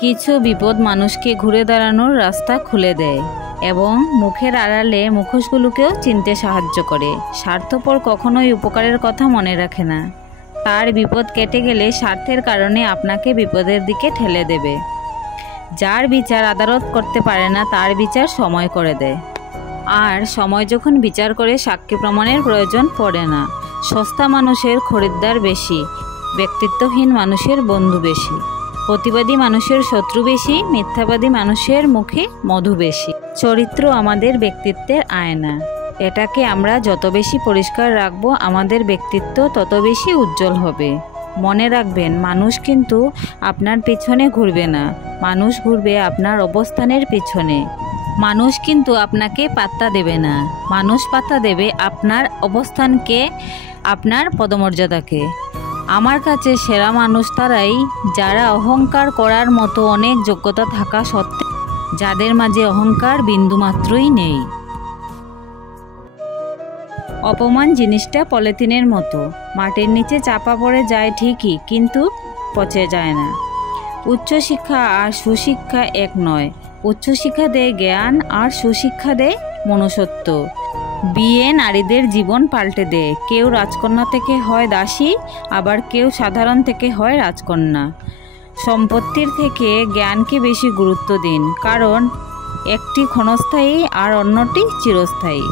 কিছু বিপদ মানুষকে ঘুরে দাঁড়ানোর রাস্তা খুলে দেয় এবং মুখের আড়ালে মুখোশগুলোকেও চিনতে সাহায্য করে। স্বার্থপর কখনোই উপকারের কথা মনে রাখে না। তার বিপদ কেটে গেলে স্বার্থের কারণে আপনাকে বিপদের দিকে ঠেলে দেবে। যার বিচার আদালত করতে পারে না তার বিচার সময় করে দেয়, আর সময় যখন বিচার করে সাক্ষী প্রমাণের প্রয়োজন পড়ে না। সস্তা মানুষের খরিদ্দার বেশি, ব্যক্তিত্বহীন মানুষের বন্ধু বেশি, প্রতিবাদী মানুষের শত্রু বেশি, মিথ্যাবাদী মানুষের মুখে মধু বেশি। চরিত্র আমাদের ব্যক্তিত্বের আয়না। এটাকে আমরা যত বেশি পরিষ্কার রাখব আমাদের ব্যক্তিত্ব তত বেশি উজ্জ্বল হবে। মনে রাখবেন, মানুষ কিন্তু আপনার পিছনে ঘুরবে না, মানুষ ঘুরবে আপনার অবস্থানের পিছনে। মানুষ কিন্তু আপনাকে পাত্তা দেবে না, মানুষ পাত্তা দেবে আপনার অবস্থানকে, আপনার পদমর্যাদাকে। আমার কাছে সেরা মানুষ তারাই যারা অহংকার করার মতো অনেক যোগ্যতা থাকা সত্ত্বেও যাদের মাঝে অহংকার বিন্দুমাত্রই নেই। অপমান জিনিসটা পলিথিনের মতো, মাটির নিচে চাপা পড়ে যায় ঠিকই, কিন্তু পচে যায় না। উচ্চশিক্ষা আর সুশিক্ষা এক নয়। উচ্চশিক্ষা দেয় জ্ঞান আর সুশিক্ষা দেয় মনুষ্যত্ব। বিয়ে নারীদের জীবন পাল্টে দেয়। কেউ রাজকন্যা থেকে হয় দাসী, আবার কেউ সাধারণ থেকে হয় রাজকন্যা। সম্পত্তির থেকে জ্ঞানকে বেশি গুরুত্ব দিন, কারণ একটি ক্ষণস্থায়ী আর অন্যটি চিরস্থায়ী।